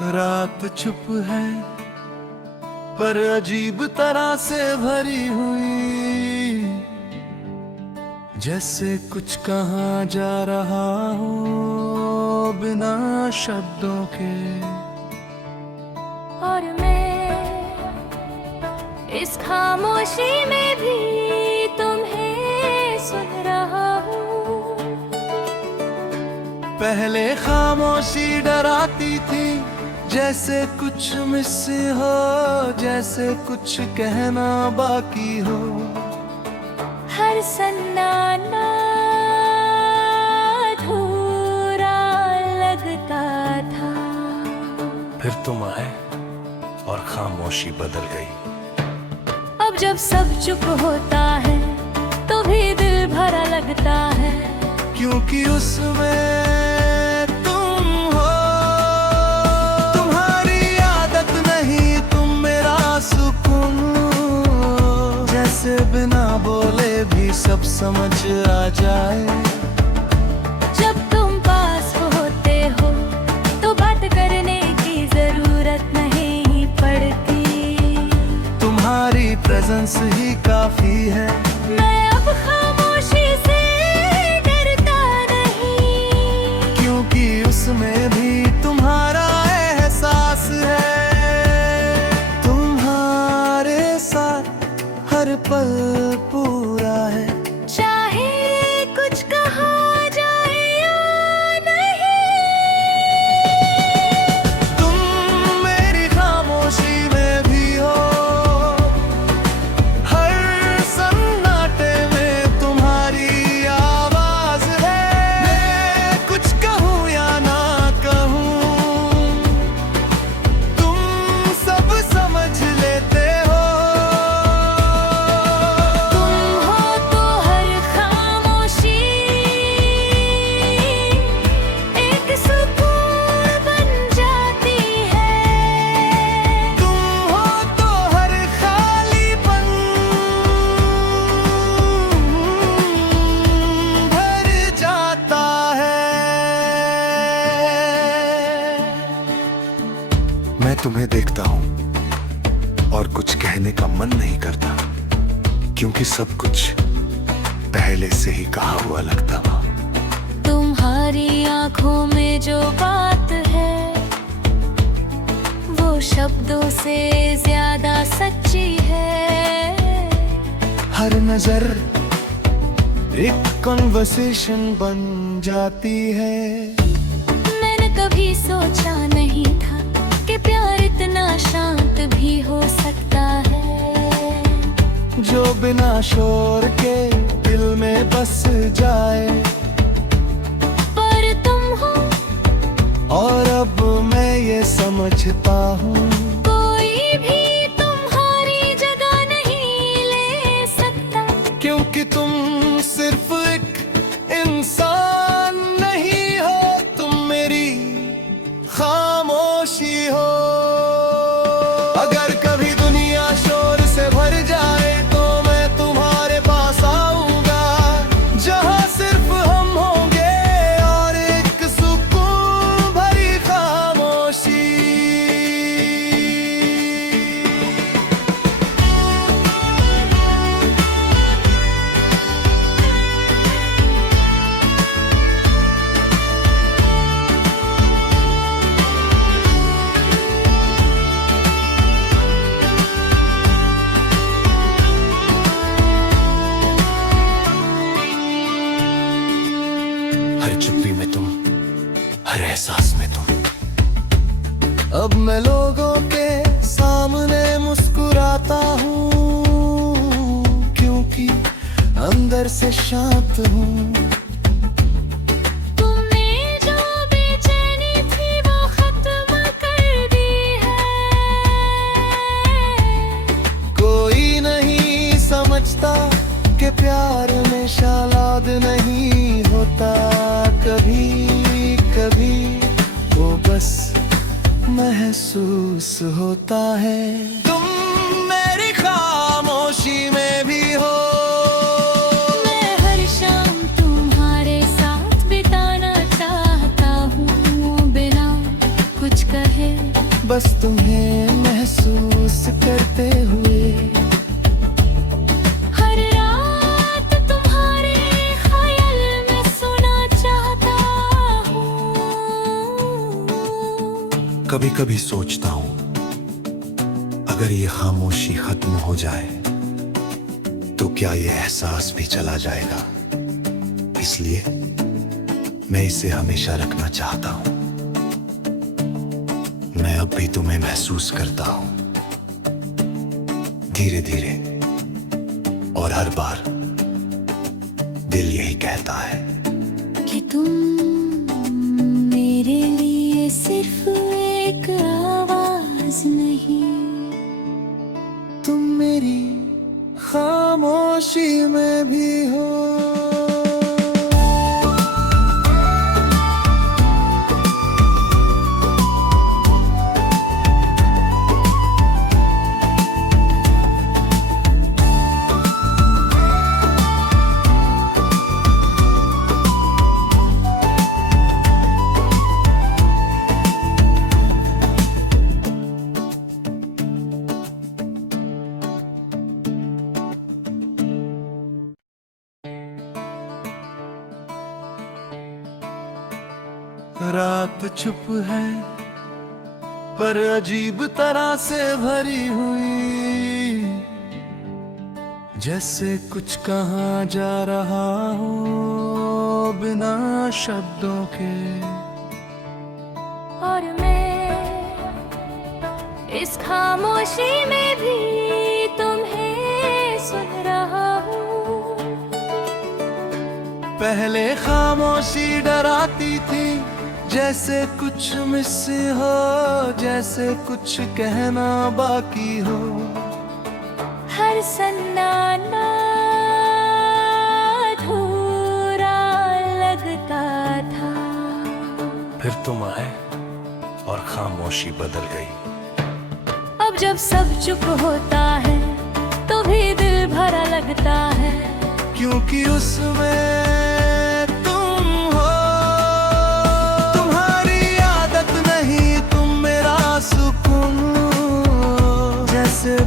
रात चुप है पर अजीब तरह से भरी हुई, जैसे कुछ कहा जा रहा हो बिना शब्दों के। और मैं इस खामोशी में भी तुम्हें सुन रहा हूँ। पहले खामोशी डराती थी, जैसे कुछ मिस हो, जैसे कुछ कहना बाकी हो। हर सन्नाटा अधूरा लगता था। फिर तुम आए और खामोशी बदल गई। अब जब सब चुप होता है तो भी दिल भरा लगता है, क्योंकि उसमें तुम हो। तुम्हारी आदत नहीं, तुम मेरा सुकून, जैसे बिना बोले भी सब समझ आ जाए। जब तुम पास होते हो तो बात करने की जरूरत नहीं पड़ती। तुम्हारी प्रेजेंस ही काफी है। मैं अब खामोशी से डरता नहीं, क्योंकि उसमें भी तुम्हारा एहसास है। तुम्हारे साथ हर पल पूरा है, चाहे कुछ कहा जाए या नहीं। तुम मेरी खामोशी में भी हो, हर सन्नाटे में तुम्हारी आवाज है। मैं कुछ कहूँ या ना कहूँ, तुम सब समझ लेते हो। तुम हो तो हर खामोशी एक सुकून बन जाती है। तुम हो तो हर खालीपन भर जाता है। मैं तुम्हें देखता हूँ और कुछ कहने का मन नहीं करता, क्योंकि सब कुछ पहले से ही कहा हुआ लगता था। तुम्हारी आंखों में जो बात है वो शब्दों से ज्यादा सच्ची है। हर नजर एक कन्वर्सेशन बन जाती है। मैंने कभी सोचा नहीं था कि प्यार इतना शांत भी हो सकता है, जो बिना शोर के दिल में बस जाए। पर तुम हो और अब मैं ये समझता हूँ, कोई भी तुम्हारी जगह नहीं ले सकता। क्योंकि तुम सिर्फ एक इंसान नहीं हो, तुम मेरी खामोशी हो। अगर कभी दुनिया शोर से भर जाए तो मैं तुम्हारे पास आऊंगा, जहां सिर्फ हम होंगे और एक सुकून भरी खामोशी। हर चुप्पी में तुम, हर एहसास में तुम। अब मैं लोगों के सामने मुस्कुराता हूँ, क्योंकि अंदर से शांत हूँ। तुमने जो बेचैनी थी वो खत्म कर दी है। कोई नहीं समझता कि प्यार में शालाद नहीं होता। कभी कभी वो बस महसूस होता है। तुम मेरी खामोशी में भी हो। मैं हर शाम तुम्हारे साथ बिताना चाहता हूँ बिना कुछ कहे। कभी कभी सोचता हूं, अगर ये खामोशी खत्म हो जाए तो क्या ये एहसास भी चला जाएगा। इसलिए मैं इसे हमेशा रखना चाहता हूं। मैं अब भी तुम्हें महसूस करता हूं, धीरे धीरे, और हर बार दिल यही कहता है कि तुम मेरे लिए सिर्फ एक आवाज नहीं, तुम मेरी खामोशी में भी हो। रात चुप है पर अजीब तरह से भरी हुई, जैसे कुछ कहा जा रहा हो बिना शब्दों के। और मैं इस खामोशी में भी तुम्हें सुन रहा हूँ। पहले खामोशी डराती थी, जैसे कुछ मिस हो, जैसे कुछ कहना बाकी हो। हर सन्नाटा अधूरा लगता था। फिर तुम आए और खामोशी बदल गई। अब जब सब चुप होता है तो भी दिल भरा लगता है, क्योंकि उसमें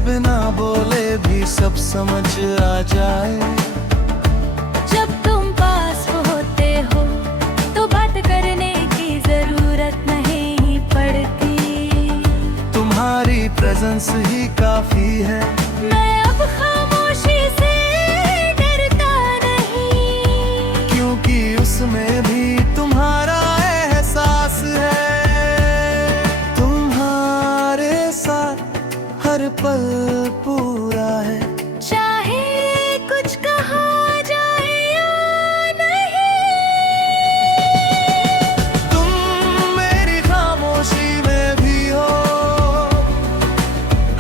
बिना बोले भी सब समझ आ जाए। जब तुम पास होते हो तो बात करने की जरूरत नहीं पड़ती। तुम्हारी प्रेजेंस ही काफी है। मैं अब खामोशी से डरता नहीं, क्योंकि उसमें भी तुम्हारा एहसास है। तुम्हारे साथ हर पल पूरा है, चाहे कुछ कहा जाए या नहीं। तुम मेरी खामोशी में भी हो,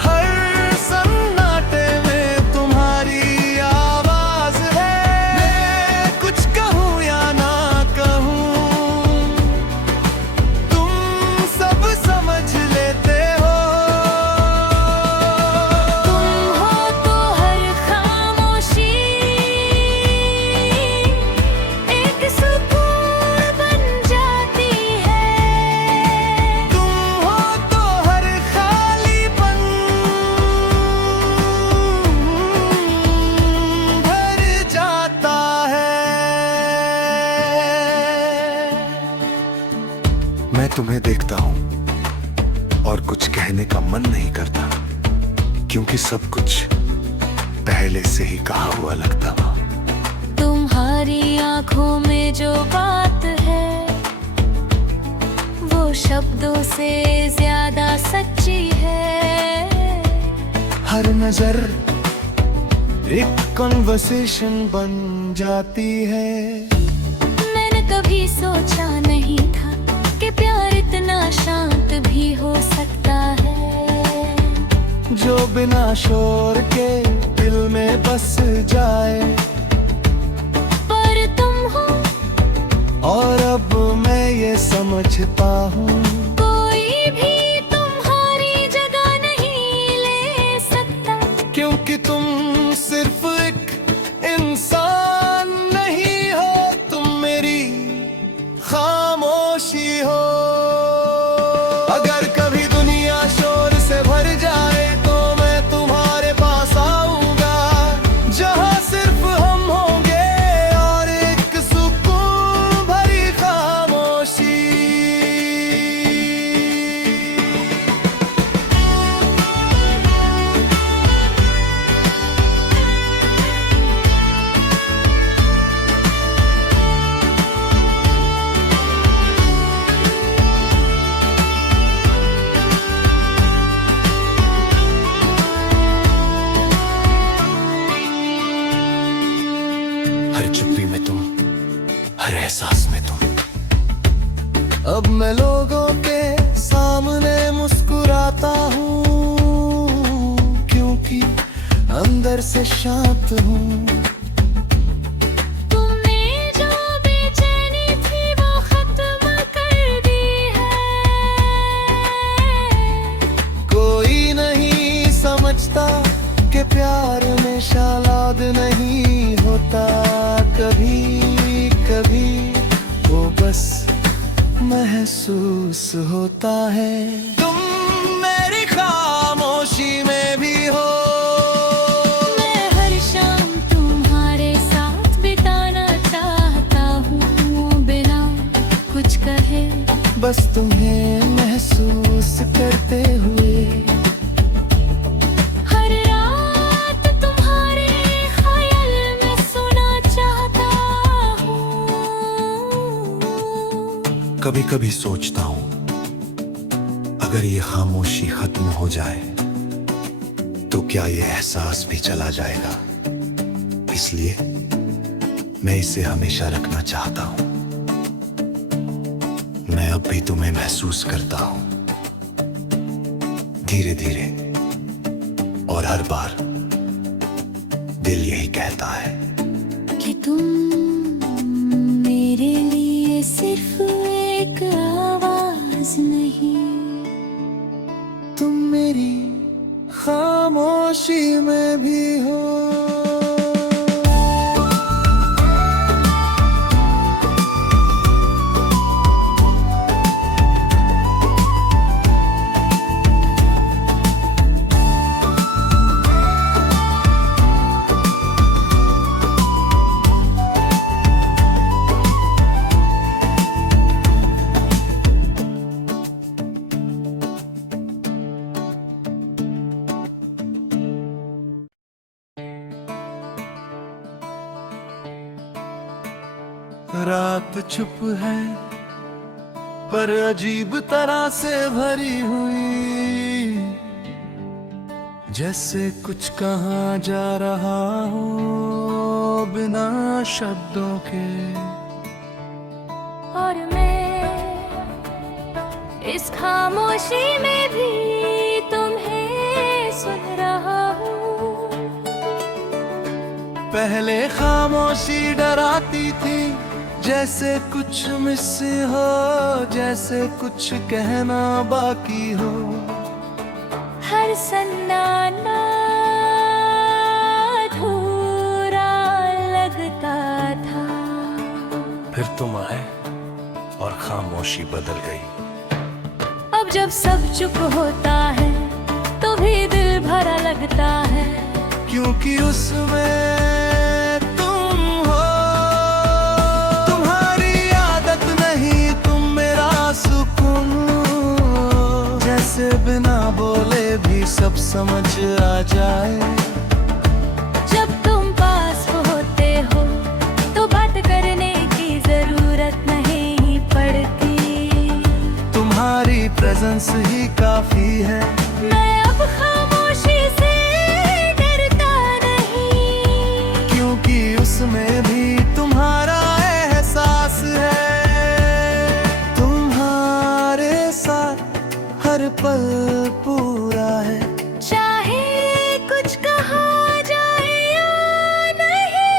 हर सन्नाटे में तुम्हारी आवाज है। मैं कुछ कहूँ या ना कहूँ, तुम सब समझ लेते हो। मैं तुम्हें देखता हूं और कुछ कहने का मन नहीं करता, क्योंकि सब कुछ पहले से ही कहा हुआ लगता था। तुम्हारी आंखों में जो बात है वो शब्दों से ज्यादा सच्ची है। हर नजर एक कन्वर्सेशन बन जाती है। मैंने कभी सोचा नहीं था कि प्यार इतना शांत भी हो सकता है, जो बिना शोर के दिल में बस जाए। पर तुम हो और अब मैं ये समझता हूँ, कोई भी तुम्हारी जगह नहीं ले सकता। क्योंकि तुम सिर्फ एक इंसान नहीं हो, तुम मेरी खामोशी हो। अगर कभी दुनिया शोर से भर जाए तो मैं तुम्हारे पास आऊंगा, जहां सिर्फ हम होंगे और एक सुकून भरी खामोशी। एहसास में तुम। अब मैं लोगों के सामने मुस्कुराता हूँ, क्योंकि अंदर से शांत हूँ। तुमने जो बेचैनी थी वो खत्म कर दी है। कोई नहीं समझता कि प्यार में शालाद नहीं होता। कभी कभी वो बस महसूस होता है। तुम मेरी खामोशी में भी हो। मैं हर शाम तुम्हारे साथ बिताना चाहता हूँ, बिना कुछ कहे बस तुम्हें महसूस करते हुए। हर रात तुम्हारे ख्याल में सोना चाहता हूँ। कभी कभी सोचता हूँ अगर ये खामोशी खत्म हो जाए तो क्या ये एहसास भी चला जाएगा। इसलिए मैं इसे हमेशा रखना चाहता हूँ। मैं अब भी तुम्हें महसूस करता हूँ, धीरे धीरे, और हर बार दिल यही कहता है कि तुम मेरे लिए सिर्फ एक आवाज नहीं, तुम मेरी खामोशी में भी हो। रात चुप है पर अजीब तरह से भरी हुई, जैसे कुछ कहा जा रहा हो बिना शब्दों के। और मैं इस खामोशी में भी तुम्हें सुन रहा हूँ। पहले खामोशी डराती थी, जैसे कुछ मिस हो, जैसे कुछ कहना बाकी हो। हर सन्नाटा अधूरा लगता था। फिर तुम आए और खामोशी बदल गई। अब जब सब चुप होता है तो भी दिल भरा लगता है, क्योंकि उसमें तुम हो। तुम्हारी आदत नहीं, तुम मेरा सुकून, जैसे बिना बोले भी सब समझ आ जाए। जब तुम पास होते हो तो बात करने की जरूरत नहीं पड़ती। तुम्हारी प्रेजेंस ही काफी है। मैं अब खामोशी से डरता नहीं, क्योंकि उसमें भी तुम्हारा एहसास है। तुम्हारे साथ हर पल पूरा है, चाहे कुछ कहा जाए या नहीं।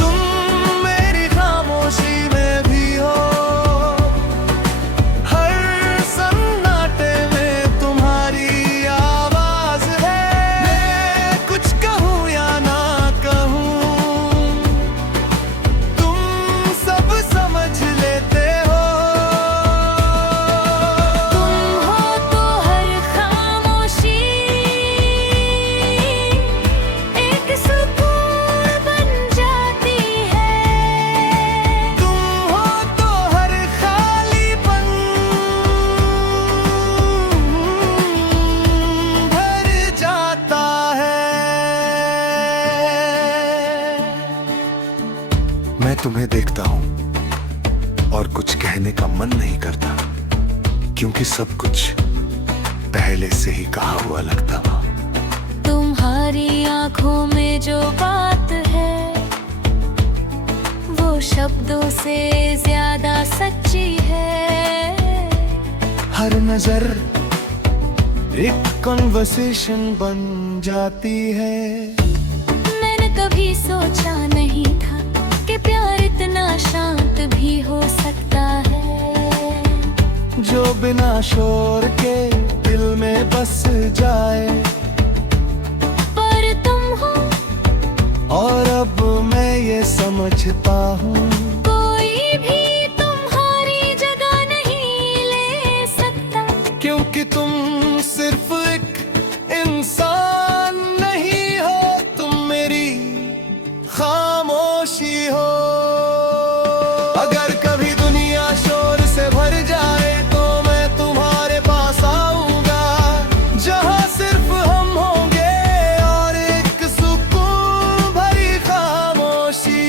तुम मेरी खामोशी में भी हो। हर सन्नाटे में तुम्हारी आवाज है। मैं कुछ कहूँ या ना कहूँ, तुम सब समझ लेते हो। तुम हो तो हर खामोशी एक सुकून बन जाती है। तुम हो तो हर खालीपन भर जाता है। मैं तुम्हें देखता हूँ और कुछ कहने का मन नहीं करता, क्योंकि सब कुछ पहले से ही कहा हुआ लगता था। तुम्हारी आंखों में जो बात है शब्दों से ज्यादा सच्ची है। हर नजर एक कन्वर्सेशन बन जाती है। मैंने कभी सोचा नहीं था कि प्यार इतना शांत भी हो सकता है, जो बिना शोर के दिल में बस जाए। पर तुम हो और अब मैं ये समझता हूँ, कोई भी तुम्हारी जगह नहीं ले सकता, क्योंकि तुम सिर्फ एक इंसान नहीं हो, तुम मेरी खामोशी हो। अगर कभी दुनिया शोर से भर जाए तो मैं तुम्हारे पास आऊंगा, जहां सिर्फ हम होंगे और एक सुकून भरी खामोशी।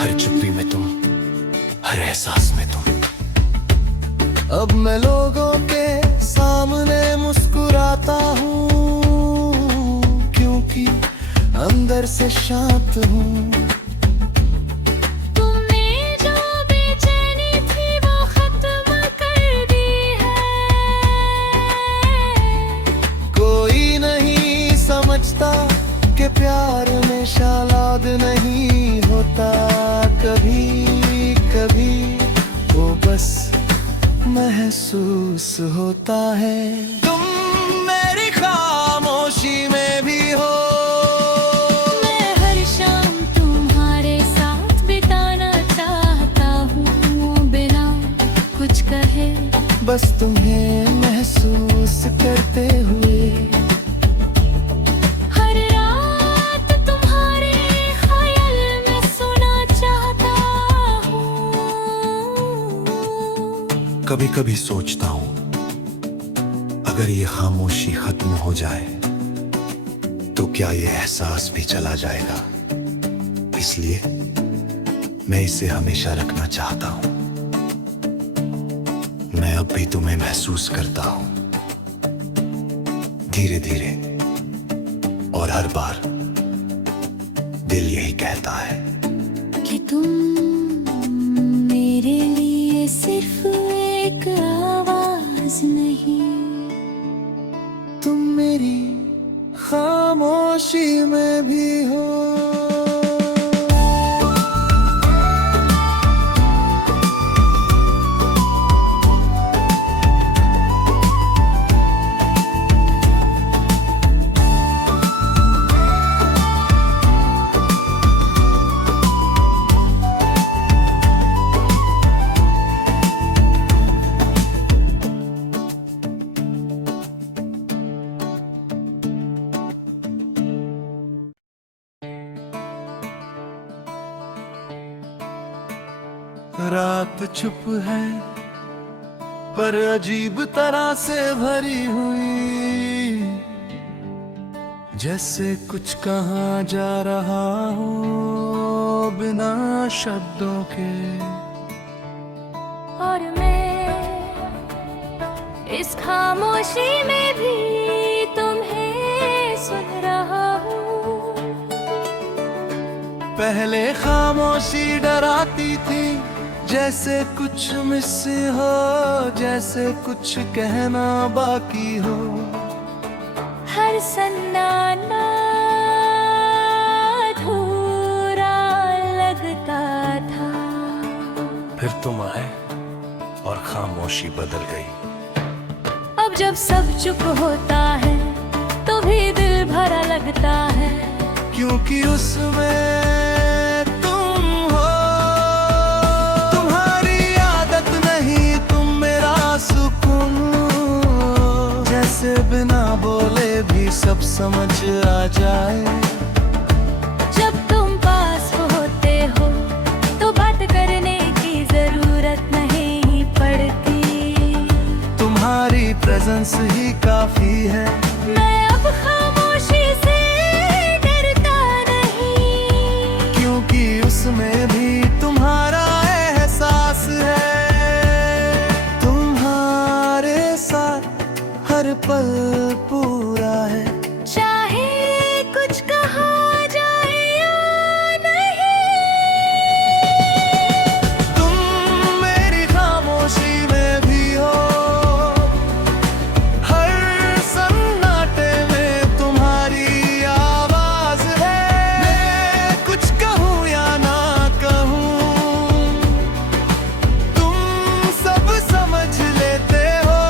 हर चुप्पी में तुम, हर एहसास में तुम। अब मैं लोगों के सामने मुस्कुराता हूँ, क्योंकि अंदर से शांत हूँ। तुमने जो बेचैनी थी वो खत्म कर दी है। कोई नहीं समझता कि प्यार में शालाद नहीं होता, कभी कभी वो बस महसूस होता है। तुम मेरी खामोशी में भी हो। मैं हर शाम तुम्हारे साथ बिताना चाहता हूँ, बिना कुछ कहे, बस तुम्हें महसूस करते हुए। हर रात तुम्हारे ख्याल में सोना चाहता हूँ। कभी कभी सोचता हूँ, अगर ये खामोशी खत्म हो जाए तो क्या ये एहसास भी चला जाएगा। इसलिए मैं इसे हमेशा रखना चाहता हूँ। मैं अब भी तुम्हें महसूस करता हूँ, धीरे धीरे, और हर बार दिल यही कहता है कि तुम मेरे लिए सिर्फ एक आवाज नहीं, तुम मेरी खामोशी में भी हो। रात चुप है पर अजीब तरह से भरी हुई, जैसे कुछ कहा जा रहा हो बिना शब्दों के। और मैं इस खामोशी में भी तुम्हें सुन रहा हूँ। पहले खामोशी डराती थी, जैसे कुछ मिस हो, जैसे कुछ कहना बाकी हो। हर सन्नाटा अधूरा लगता था। फिर तुम आए और खामोशी बदल गई। अब जब सब चुप होता है तो भी दिल भरा लगता है, क्योंकि उसमें तुम हो। तुम्हारी आदत नहीं, तुम मेरा सुकून, जैसे बिना बोले भी सब समझ आ जाए। जब तुम पास होते हो तो बात करने की जरूरत नहीं पड़ती। तुम्हारी प्रेजेंस ही काफी है। मैं अब खामोशी से डरता नहीं, क्योंकि उसमें भी तुम्हारा एहसास है। तुम्हारे साथ हर पल पूरा है, चाहे कुछ कहा जाए या नहीं। तुम मेरी खामोशी में भी हो, हर सन्नाटे में तुम्हारी आवाज है। मैं कुछ कहूँ या ना कहूँ, तुम सब समझ लेते हो।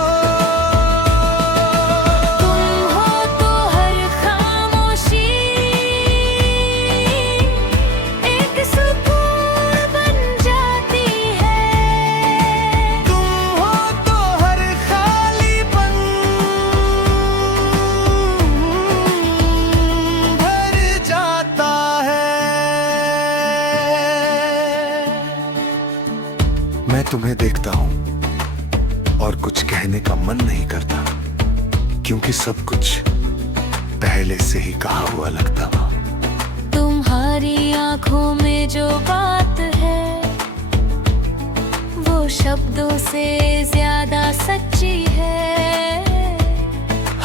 तुम हो तो हर खामोशी एक सुकून बन जाती है। तुम हो तो हर खालीपन भर जाता है। मैं तुम्हें देखता हूँ और कुछ कहने का मन नहीं करता, क्योंकि सब कुछ पहले से ही कहा हुआ लगता था। तुम्हारी आंखों में जो बात है वो शब्दों से ज्यादा सच्ची है।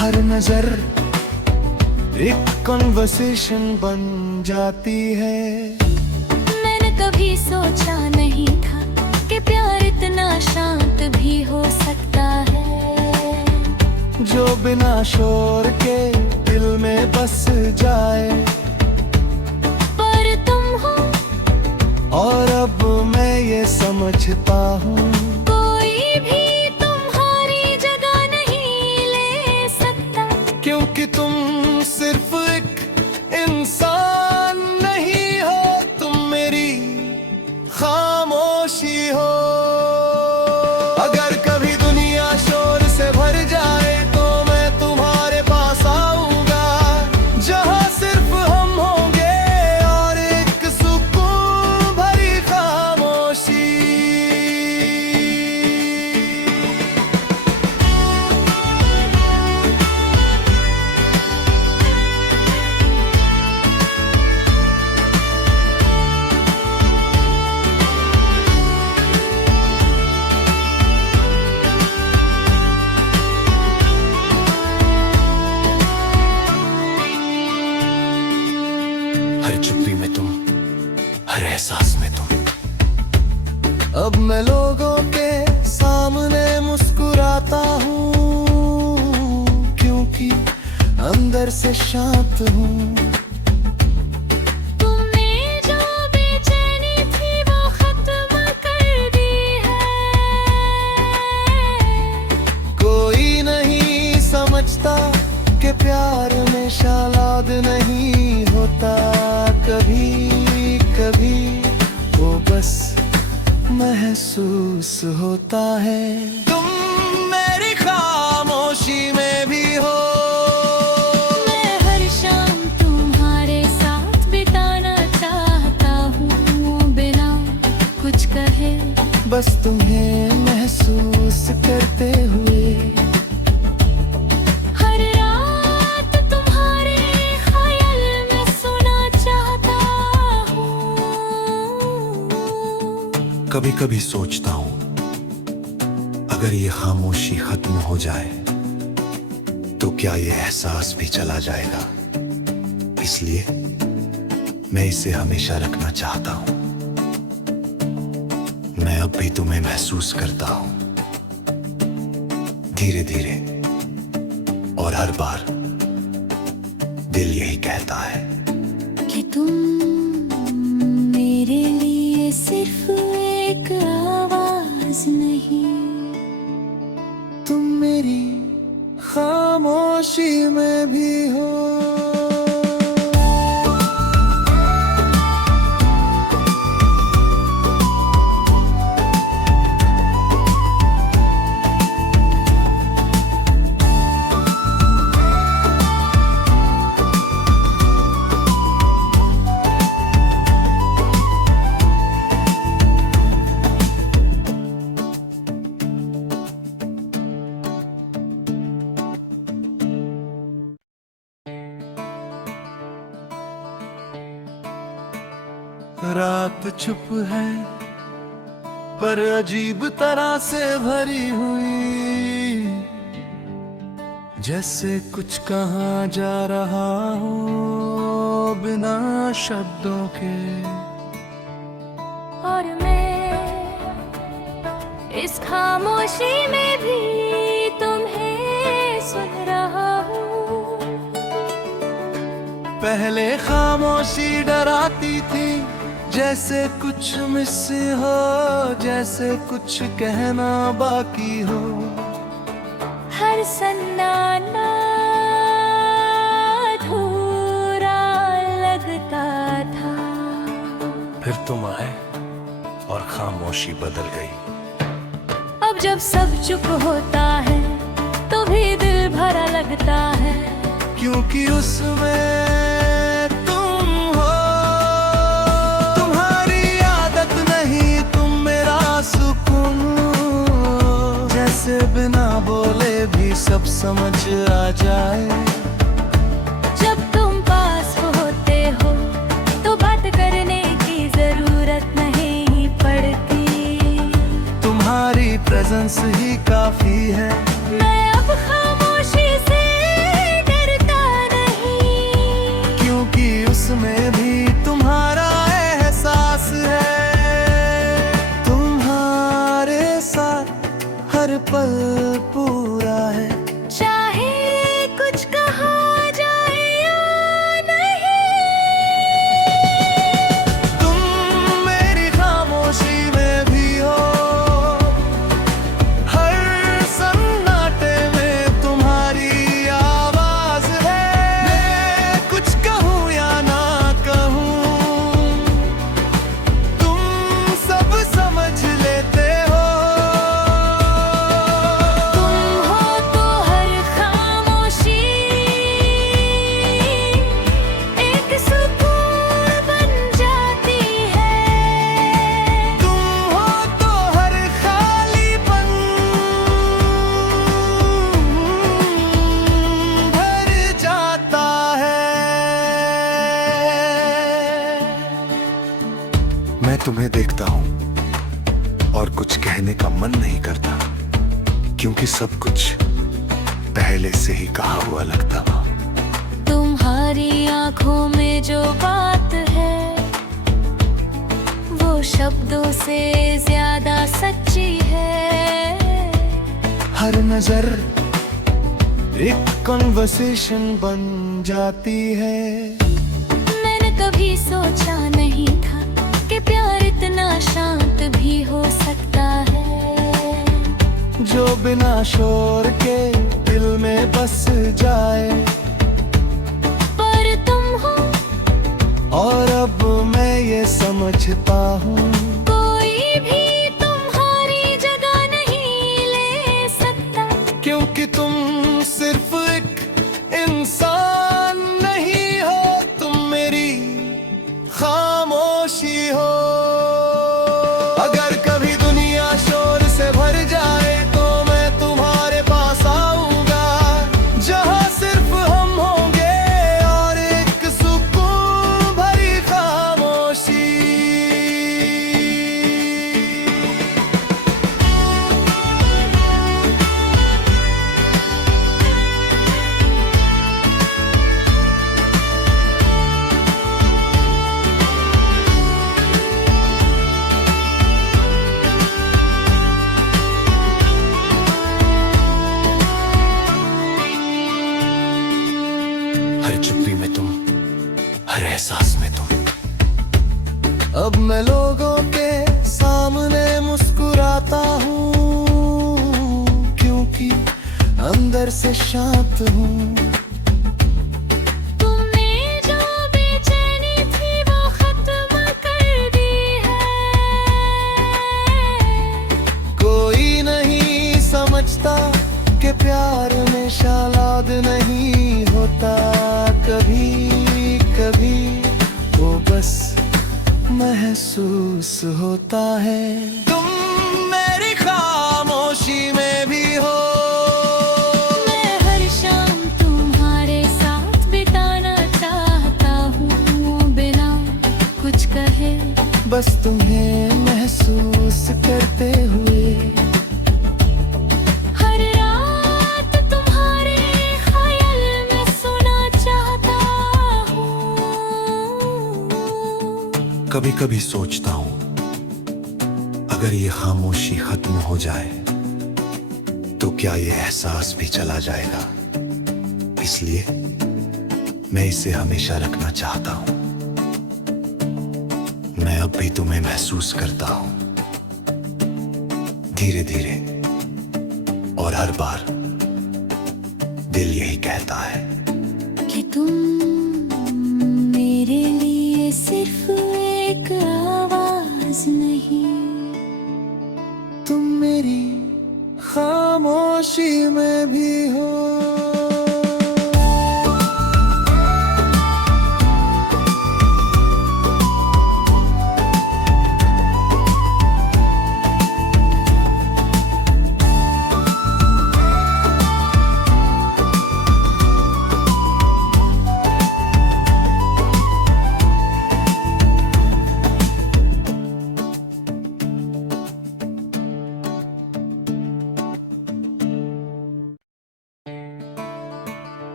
हर नजर एक कन्वर्सेशन बन जाती है। मैंने कभी सोचा नहीं था कि प्यार इतना शांत भी हो सकता है। जो बिना शोर के दिल में बस जाए, पर तुम हो और अब मैं ये समझता हूँ, कोई भी तुम्हारी जगह नहीं ले सकता। क्योंकि तुम सिर्फ एक इंसान नहीं हो, तुम मेरी खामोशी हो। अगर कभी दुनिया शोर से भर जाए तो मैं तुम्हारे पास आऊंगा, जहां सिर्फ हम होंगे और एक सुकून भरी खामोशी। हर चुप्पी में तुम, हर एहसास में तुम। अब मैं लोगों के सामने मुस्कुराता हूँ, क्योंकि अंदर से शांत हूँ। तुमने जो बेचैनी थी वो खत्म कर दी है। कोई नहीं समझता कि प्यार में शालाद नहीं होता। कभी कभी वो बस महसूस होता है। तुम मेरी खामोशी में भी हो, मैं हर शाम तुम्हारे साथ बिताना चाहता हूँ, बिना कुछ कहे बस तुम्हें महसूस करते हुए। हर रात तुम्हारे ख्याल में सोना चाहता हूँ। कभी कभी सोचता हूँ, अगर ये खामोशी खत्म हो जाए तो क्या ये एहसास भी चला जाएगा। इसलिए मैं इसे हमेशा रखना चाहता हूँ। मैं अब भी तुम्हें महसूस करता हूँ, धीरे धीरे, और हर बार दिल यही कहता है कि तुम मेरे लिए सिर्फ एक आवाज नहीं, तुम मेरी खामोशी में भी हो। रात चुप है पर अजीब तरह से भरी हुई, जैसे कुछ कहा जा रहा हो बिना शब्दों के। और मैं इस खामोशी में भी तुम्हें सुन रहा हूँ। पहले खामोशी डराती थी, जैसे कुछ मिस हो, जैसे कुछ कहना बाकी हो। हर सन्नाटा अधूरा लगता था। फिर तुम आए और खामोशी बदल गई। अब जब सब चुप होता है तो भी दिल भरा लगता है, क्योंकि उसमें तुम हो। तुम्हारी आदत नहीं, तुम मेरा सुकून, जैसे बिना बोले भी सब समझ आ जाए। जब तुम पास होते हो तो बात करने की जरूरत नहीं पड़ती। तुम्हारी प्रेजेंस ही काफी है। मैं अब खामोशी से डरता नहीं, क्योंकि उसमें भी तुम्हारा एहसास है। तुम्हारे साथ हर पल पूरा है, चाहे कुछ कहा जाए या नहीं। तुम मेरी खामोशी में भी हो, हर सन्नाटे में तुम्हारी आवाज है। मैं कुछ कहूँ या ना कहूँ, तुम सब समझ लेते हो। तुम हो तो हर खामोशी एक सुकून बन जाती है। तुम हो तो हर खालीपन भर जाता है। मैं तुम्हें देखता हूँ और कुछ कहने का मन नहीं करता, क्योंकि सब कुछ पहले से ही कहा हुआ लगता था। तुम्हारी आंखों में जो बात है वो शब्दों से ज्यादा सच्ची है। हर नजर एक कन्वर्सेशन बन जाती है। मैंने कभी सोचा नहीं था कि प्यार इतना शांत भी हो सकता है, जो बिना शोर के दिल में बस जाए। पर तुम हो और अब मैं ये समझता हूँ, कोई भी तुम्हारी जगह नहीं ले सकता। क्योंकि तुम सिर्फ एक इंसान नहीं हो, तुम मेरी खामोशी हो। अगर कभी दुनिया शोर से भर जाए तो मैं तुम्हारे पास आऊंगा, जहां सिर्फ हम होंगे और एक सुकून भरी खामोशी। हर चुप्पी में तुम, हर एहसास में तुम। अब मैं लोगों के सामने मुस्कुराता हूँ, क्योंकि अंदर से शांत हूँ। तुमने जो बेचैनी थी वो खत्म कर दी है। कोई नहीं समझता कि प्यार में शालाद नहीं होता। कभी कभी वो बस महसूस होता है। तुम मेरी खामोशी में भी हो। मैं हर शाम तुम्हारे साथ बिताना चाहता हूँ बिना कुछ कहे। कभी कभी सोचता हूं अगर ये खामोशी खत्म हो जाए तो क्या ये एहसास भी चला जाएगा। इसलिए मैं इसे हमेशा रखना चाहता हूं। मैं अब भी तुम्हें महसूस करता हूं, धीरे धीरे, और हर बार दिल यही कहता है कि तुम मेरे लिए सिर्फ एक आवाज नहीं, तुम मेरी खामोशी में भी हो।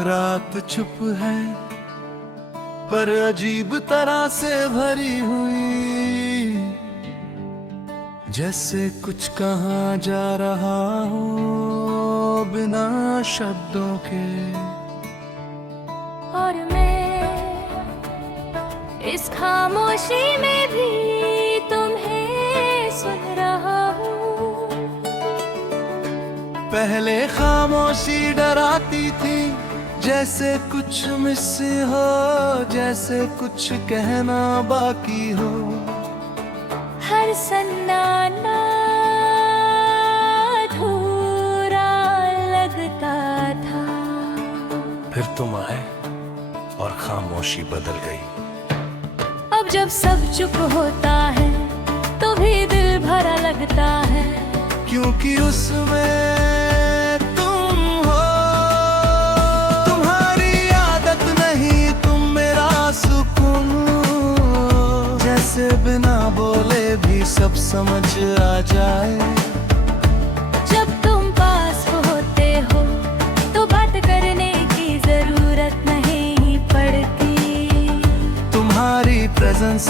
रात चुप है पर अजीब तरह से भरी हुई, जैसे कुछ कहा जा रहा हो बिना शब्दों के। और मैं इस खामोशी में भी तुम्हें सुन रहा हूँ। पहले खामोशी डराती थी, जैसे कुछ मिस हो, जैसे कुछ कहना बाकी हो। हर सन्नाटा अधूरा लगता था। फिर तुम आए और खामोशी बदल गई। अब जब सब चुप होता है तो भी दिल भरा लगता है, क्योंकि उसमें तुम हो। तुम्हारी आदत नहीं, तुम मेरा सुकून, जैसे बिना बोले भी सब समझ आ जाए। जब तुम पास होते हो तो बात करने की जरूरत नहीं पड़ती। तुम्हारी प्रेजेंस